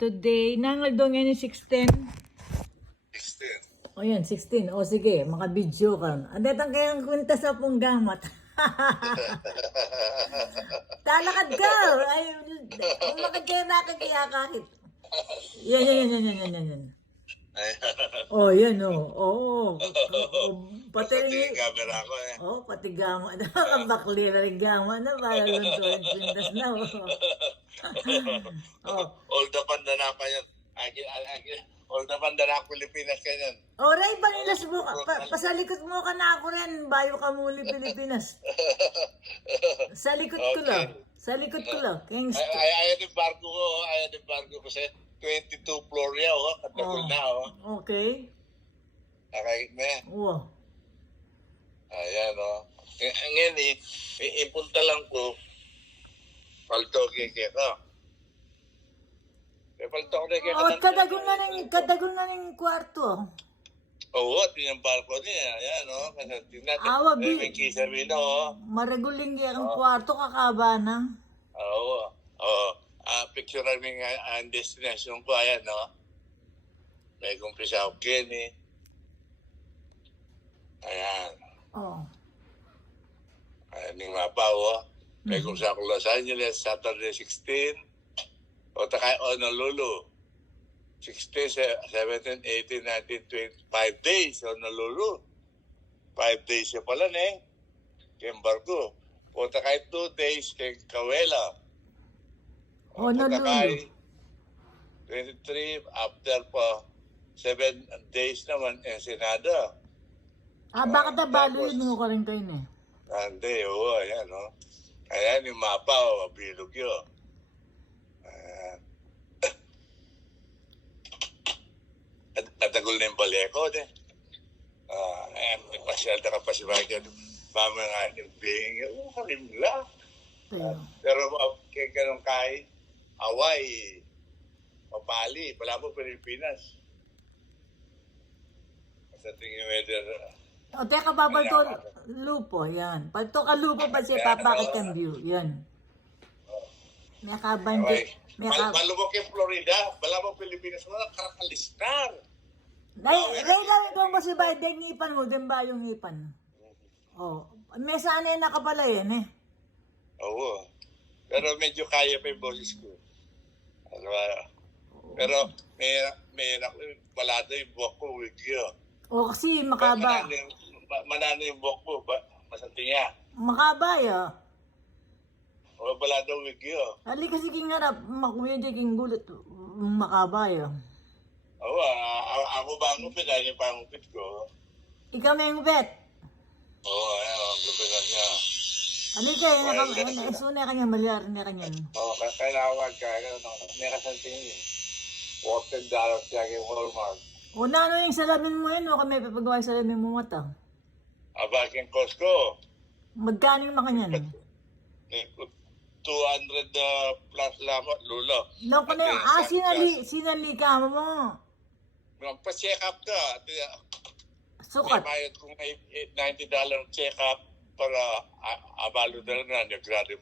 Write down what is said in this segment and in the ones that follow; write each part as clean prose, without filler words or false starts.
Today, nangal ngayon yung 16. 16. O yan, 16. O sige, maka-video ka. Adetang kayang kunta sa pong gamat. Talakad ka! Ay, umakad kayo nakakaya kahit. Yan. Oh, yan oh. Pati Pati rin. yung camera ko eh. Oh, pati gama na. Bakli na rin gama na. Para lang to yung pintas na. Oh. All the pandana pa yan. All the pandana Pilipinas ka yan. Oh, Ray, panilas mo ka. Pasalikot mo ka na ako rin. Bayo ka muli Pilipinas. Sa likod ko lang. Sa likod ko lang. Ayan yung barko ko sa 22 floor yan, oh. Katagol na, oh. Okay. Nakakit na yan. Wow. Ayan, oh. Ngayon, ipunta lang ko. Palto kike ka. Palto ko na kike Oh, kadagol na ng kwarto. Oo, yung barko niya. Ayan, oh. Kasi tingnan. Awa, May kisarino, oh. Maraguling ang kwarto, kakaba na. Oo. Picture namin ang destination ko. Ayan, no? May kumpisa ako Kenny. Ayan. Oh. Ayan yung mapa, oh. May kumpisa ako Los Angeles, Saturday 16. O takay Honolulu. 16, 17, 18, 19, 20. 5 days, Honolulu. 5 days siya pala, ne? Kimbargo. O takay 2 days kay Kawela. Honolulu. 23 after pa 7 days naman Ensenada. Bakit nabalo yun ko rin kayo eh? Hindi, oo, ayan, no? Ayan yung mapa, bilog yun. Natagol na yung baleko, de. Ayan, pasyal na ka pa si Michael. Mama nga yung bing, karimla. Pero kaya ganun kahit Hawaii, Mapali, pala mo Pilipinas. Sa tingin weather. O, teka ba to lupo? Yan. Pag to ka lupo pa siya, papakit kang view. Yan. May kabandi. Malubok yung Florida, pala mo Pilipinas mo, karakalistar. Ray lang ikaw mo si Biden, ngipan mo, din ba yung ngipan? Oh, may sana yun nakapala yan eh. Oo. Pero medyo kaya pa yung boses ko. Ano ba? Pero may palado yung buhok ko with you. O kasi makaba. Manano yung buhok ko, masanti nga. Makaba ya. O palado with you. Ali kasi king harap, makuya di king gulot, makaba ya. Oo, ako ba ang upit? Ano yung pangupit ko? Ikaw may yung bet. Oo, ang lupitan niya. Ali kayo, suna kanya malyar na kanya. Oo, kailangan ka. May kasanting $14 siya kay Walmart. O na ano yung salamin mo yun, o kami papagawa yung salamin mo mata. Abaking Costco. Magkano yung makanyan? 200 plus lamang, lula. Loko na yung, sinali ka mo. Magpa-check up ka. Sukat. Bayad kong $90 check up para abalo na nag-gradim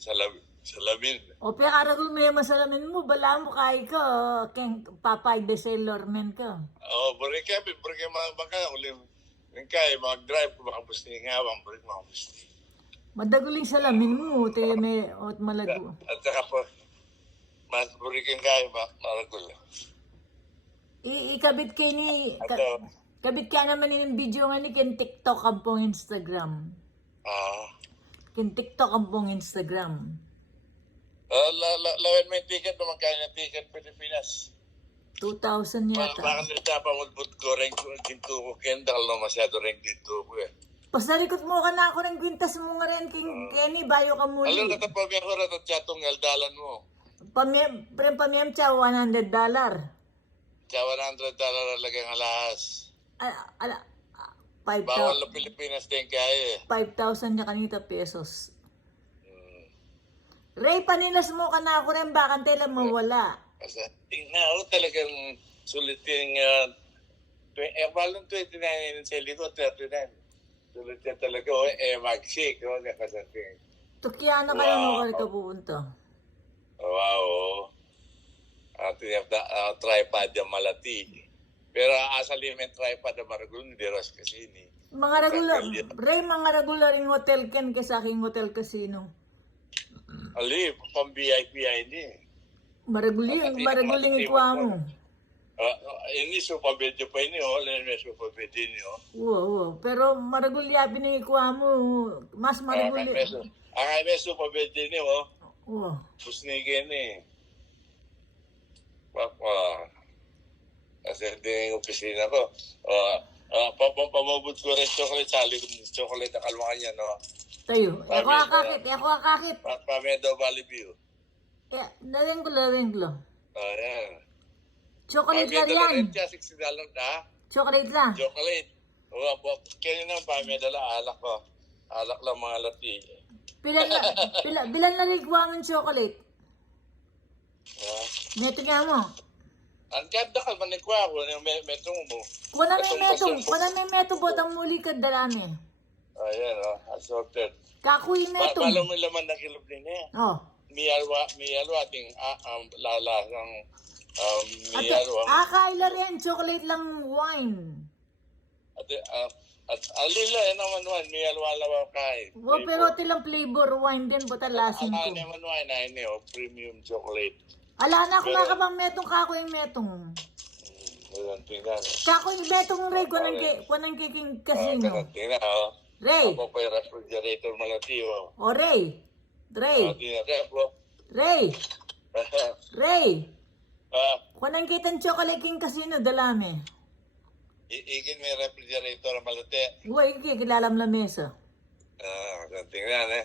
salamin. O karagol mo yung masalamin mo, bala mo kay ka, keng papay bestseller men ka. Balik mga baka, uling kaya, mag-drive, makabusti nga, balik makabusti. Madaguling salamin mo, tayo may ot malago. At saka po, mas burikin kaya, maragol. Ikabit kay ni, kabit ka naman yung video nga ni ken TikTok ang pong Instagram. Ken TikTok ang pong Instagram. Lawan may ticket naman kaya na ticket Pilipinas. 2,000 yata. Baka nilita pa mulbut ko rin dito ko kendal no masyado rin dito ko eh. Pasalikot mo ka na ako ng kwintas mo nga rin Kenny, bayo ka muli. Alam na tapos may oras at chatong aldalan mo. Pamiyam siya, $100. Kaya $100 lagay ng alahas. 5,000. Bawal na Pilipinas din kaya eh. 5,000 na kanita pesos. Ray, panilas mo ka na ako rin, baka tela mawala. Kasi tingnan talagang sulit yung walang 29 yun sa likod, 39. Sulit yan talaga, mag-shake, nakasating. Tukyana ka lang ako ka pupunta. Wow. At tripod yung malati. Pero asali may tripod na maragul, hindi ras kasi ni. Mga regular yung hotel ken ke sa aking hotel casino. Ali, pang VIP ini. Maraguling ikuha mo. Ini super video pa ini, may super video ini. Oo. Pero maragulya pinikuha mo. Mas maragulya. Ang may super video ini, Oo. Pusnigin eh. Kasi hindi yung opisina ko. Pamabot ko rin chocolate, sali ko chocolate na kalwangan niya, no? Tayo. Ako akakit. Pamedo Valley View. Lawin ko. Ayan. Chocolate lang yan. Pamedo $60 na. Chocolate lang. Chocolate. Kaya na pamedo lang, alak ko. Alak lang mga lati. Bilan na ligwa ng chocolate. Neto nga mo. Ang ganda ka, manikwa ako, metong mo. Kuna may meto botang muli ka dalami. Ayan, assorted. Kakuy meto. Alam mo yung laman ng kilop din eh. Oh. Miyalwa, ting lalasang miyalwa. Kaila rin, chocolate lang wine. At alila, naman, miyalwa lawa kay. Pero tilang flavor wine din, buta lasin ko. Naman wine, ay premium chocolate. Ala na, kumakabang metong kakuy metong. Walang tingnan. Kakuy metong ray, kunang kiking casino. Tingnan, Ray. Ako pa yung refrigerator malati, O Ray. Ray. Kunang kitang chocolate king casino, dalami. Igin may refrigerator malati. Uy, kikilalam la mesa. Tingnan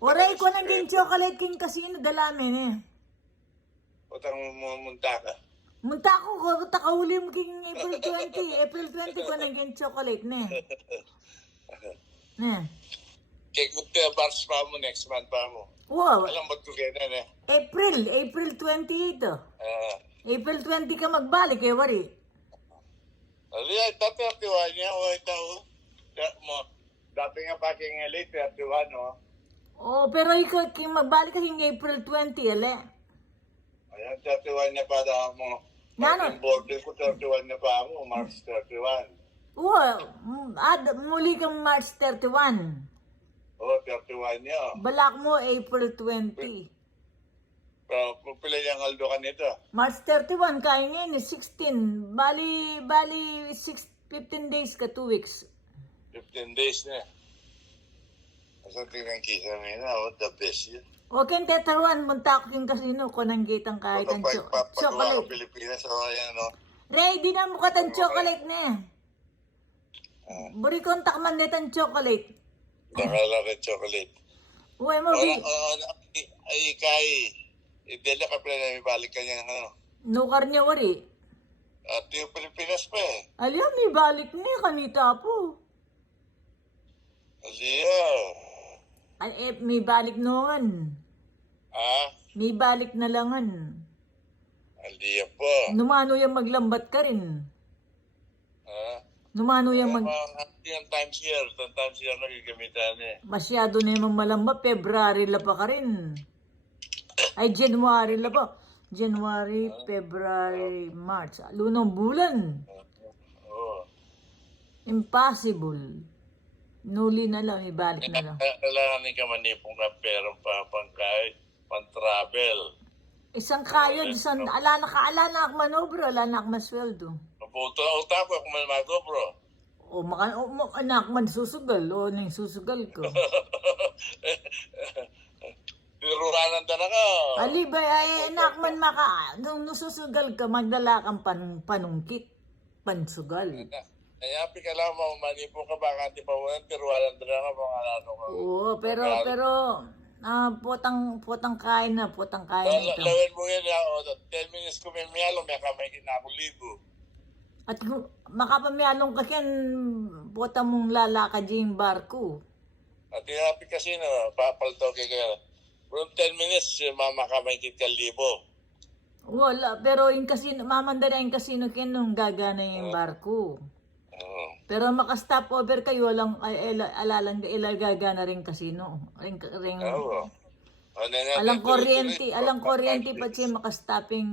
O Ray, kunang king chocolate king casino, dalami eh. Utang munta ka. Munta ko, takahuli mo king April 20 kunang king chocolate ne. Kikute bars pa mo next month pa mo. Wow. Alam mo ko kaya April 20 ito. April 20 ka magbalik eh, wari. Aliyah, dati 31 niya, ito. Dati nga pa king late, 31, no? Pero ikaw, magbalik ka hing April 20, ale. Ayan, 31 niya pa daw mo. Nano? Yung boarding ko, 31 niya pa mo, March 31. Muli kang March 31. 31 niya. Balak mo April 20. Pero pila niyang aldo ka nito. March 31, kaya ngayon 16. Bali 15 days ka, 2 weeks. 15 days na. Asa tingnan kisa na, the best yun. Okay, tetawan, munta ko yung casino ko nang gitang kahit ang Pagpapagawa chocolate. ko Pilipinas, ayan, no? Ray, di na mo katang chocolate na. Buri kontak man netang chocolate. Nakala ka chocolate. Uy mo, Ay, kay. Idela ka pala na ibalik ka niya, ano? nukar niya wari. At yung Pilipinas pa eh. Alam, may balik niya kanita po. Aliya. May balik noon. May balik na langan. Aliya po. Numano yung maglambat ka rin. Numano yung Yung times here nagigamitan eh. Masyado na yung malamba, February la pa ka rin. Ay, January la pa. January, February, March. Lunong bulan. Impossible. Nuli na lang, ibalik na lang. Kailangan ni ka manipong na perang pangkay, pang-travel. Isang kayod, ala na ak manobro, ala na ak masweldo. Uta ko kung may magobro. Anak man susugal, nang susugal ko. Diruranan na ka. Alibay, anak man nung susugal ka, magdala kang panungkit, pansugal. Happy ka lang mo, manipo ka baka di pa ulan, diruranan na ka mga ano ka. Oo, pero, potang kain na ito. Lawin mo yan, 10 minutes ko may miyalo, may kamay kinakolibo. At makapamyalong ka yan, potang mong lalakad yung barko. At yung happy kasi papalto kaya. From 10 minutes, mamakamay ka libo. Wala, pero yung casino, mamandala yung casino kaya nung gagana yung barko. Pero maka-stop over kayo, ilagagana rin casino. Alang kuryente pa siya maka-stopping